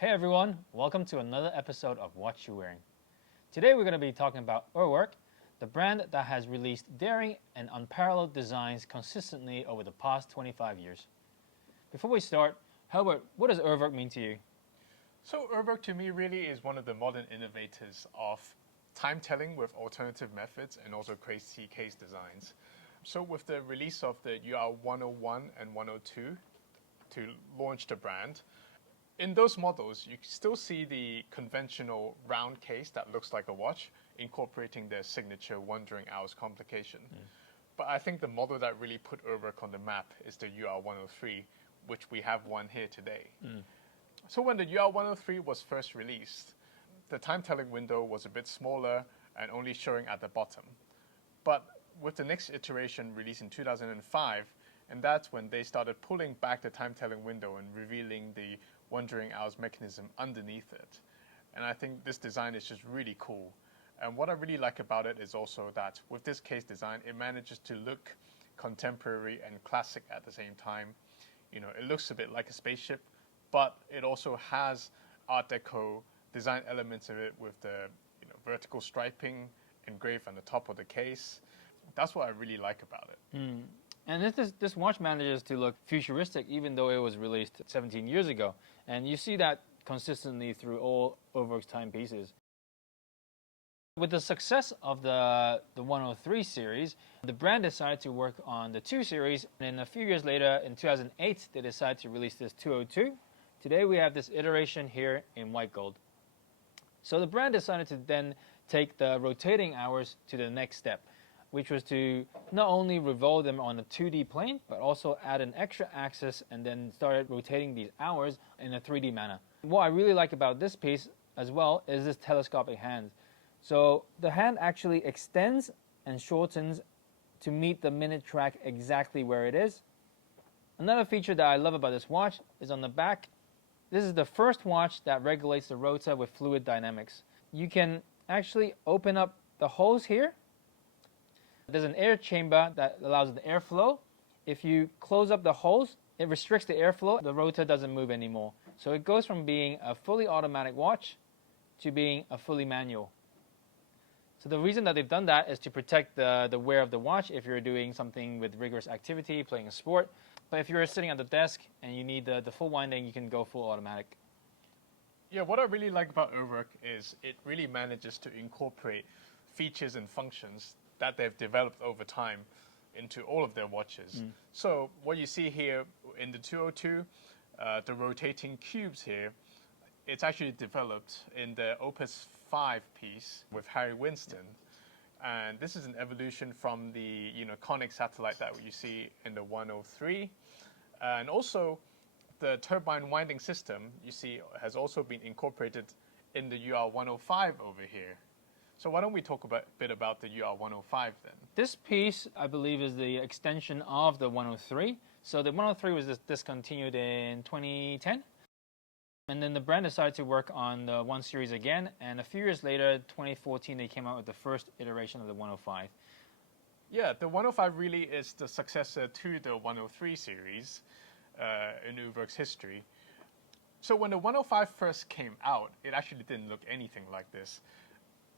Hey everyone, welcome to another episode of What You Wearing. Today we're going to be talking about Urwerk, the brand that has released daring and unparalleled designs consistently over the past 25 years. Before we start, Herbert, what does Urwerk mean to you? So Urwerk to me really is one of the modern innovators of time telling with alternative methods and also crazy case designs. So with the release of the UR 101 and 102 to launch the brand, in those models, you still see the conventional round case that looks like a watch, incorporating their signature wandering hours complication. But I think the model that really put Urwerk on the map is the UR 103, which we have one here today. So when the UR 103 was first released, the time-telling window was a bit smaller and only showing at the bottom. But with the next iteration released in 2005, and that's when they started pulling back the time-telling window and revealing the wandering hours mechanism underneath it. And I think this design is just really cool. And what I really like about it is also that with this case design, it manages to look contemporary and classic at the same time. You know, it looks a bit like a spaceship, but it also has Art Deco design elements of it with the vertical striping engraved on the top of the case. That's what I really like about it. And this watch manages to look futuristic even though it was released 17 years ago. And you see that consistently through all Urwerk's timepieces. With the success of the 103 series, the brand decided to work on the 2 series, and a few years later, in 2008, they decided to release this 202. Today we have this iteration here in white gold. So the brand decided to then take the rotating hours to the next step, which was to not only revolve them on a 2D plane, but also add an extra axis and then started rotating these hours in a 3D manner. What I really like about this piece as well is this telescopic hand. So the hand actually extends and shortens to meet the minute track exactly where it is. Another feature that I love about this watch is on the back. This is the first watch that regulates the rotor with fluid dynamics. You can actually open up the holes here. There's an air chamber that allows the airflow. If you close up the holes, it restricts the airflow. The rotor doesn't move anymore. So it goes from being a fully automatic watch to being a fully manual. So the reason that they've done that is to protect the wear of the watch if you're doing something with rigorous activity, playing a sport. But if you're sitting at the desk and you need the full winding, you can go full automatic. Yeah, what I really like about Urwerk is it really manages to incorporate features and functions that they've developed over time into all of their watches. So what you see here in the 202, the rotating cubes here, it's actually developed in the Opus 5 piece with Harry Winston. And this is an evolution from the conic satellite that you see in the 103. And also the turbine winding system you see has also been incorporated in the UR 105 over here. So why don't we talk a bit about the UR 105 then? This piece, I believe, is the extension of the 103. So the 103 was discontinued in 2010. And then the brand decided to work on the 1 series again. And a few years later, 2014, they came out with the first iteration of the 105. Yeah, the 105 really is the successor to the 103 series in Urwerk's history. So when the 105 first came out, it actually didn't look anything like this.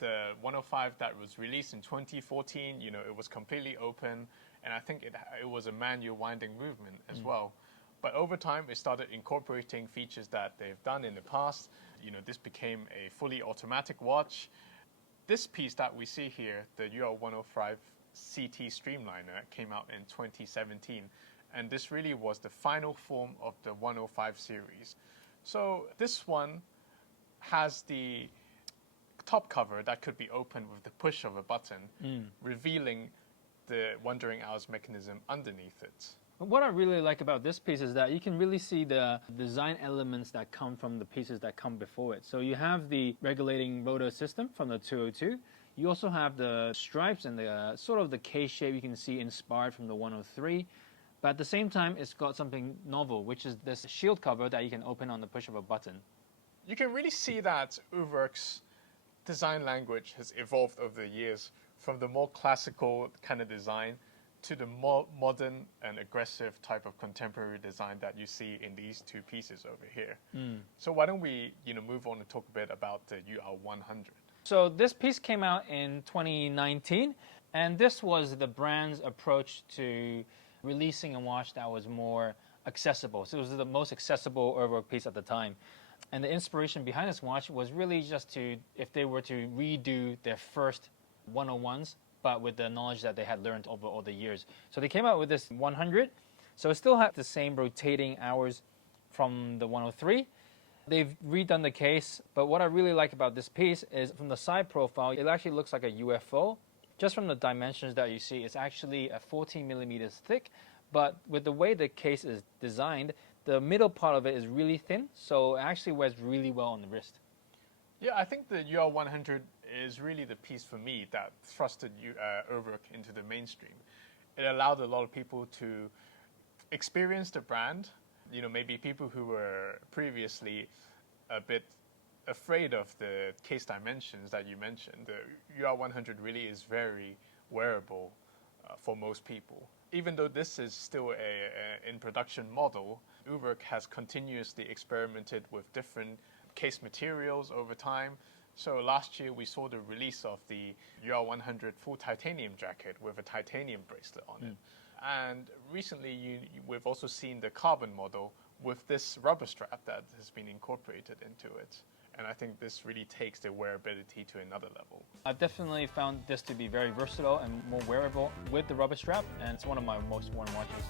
The 105 that was released in 2014, it was completely open, and I think it was a manual winding movement as well. But over time, it started incorporating features that they've done in the past. This became a fully automatic watch. This piece that we see here, the UR 105 CT Streamliner, came out in 2017, and this really was the final form of the 105 series. So this one has the top cover that could be opened with the push of a button, revealing the wandering hours mechanism underneath it. What I really like about this piece is that you can really see the design elements that come from the pieces that come before it. So you have the regulating rotor system from the 202. You also have the stripes and the sort of the case shape you can see inspired from the 103. But at the same time, it's got something novel, which is this shield cover that you can open on the push of a button. You can really see that Urwerk's design language has evolved over the years from the more classical kind of design to the more modern and aggressive type of contemporary design that you see in these two pieces over here. So why don't we, move on and talk a bit about the UR100? So this piece came out in 2019, and this was the brand's approach to releasing a watch that was more accessible. So it was the most accessible Urwerk piece at the time. And the inspiration behind this watch was really just if they were to redo their first 101s, but with the knowledge that they had learned over all the years. So they came out with this 100. So it still had the same rotating hours from the 103. They've redone the case, but what I really like about this piece is from the side profile, it actually looks like a UFO. Just from the dimensions that you see, it's actually a 14 millimeters thick, but with the way the case is designed, the middle part of it is really thin, so it actually wears really well on the wrist. Yeah, I think the UR100 is really the piece for me that thrusted Urwerk into the mainstream. It allowed a lot of people to experience the brand. Maybe people who were previously a bit afraid of the case dimensions that you mentioned. The UR100 really is very wearable for most people. Even though this is still a in production model, Urwerk has continuously experimented with different case materials over time. So last year we saw the release of the UR100 full titanium jacket with a titanium bracelet on it. And recently we've also seen the carbon model with this rubber strap that has been incorporated into it. And I think this really takes the wearability to another level. I've definitely found this to be very versatile and more wearable with the rubber strap, and it's one of my most worn watches.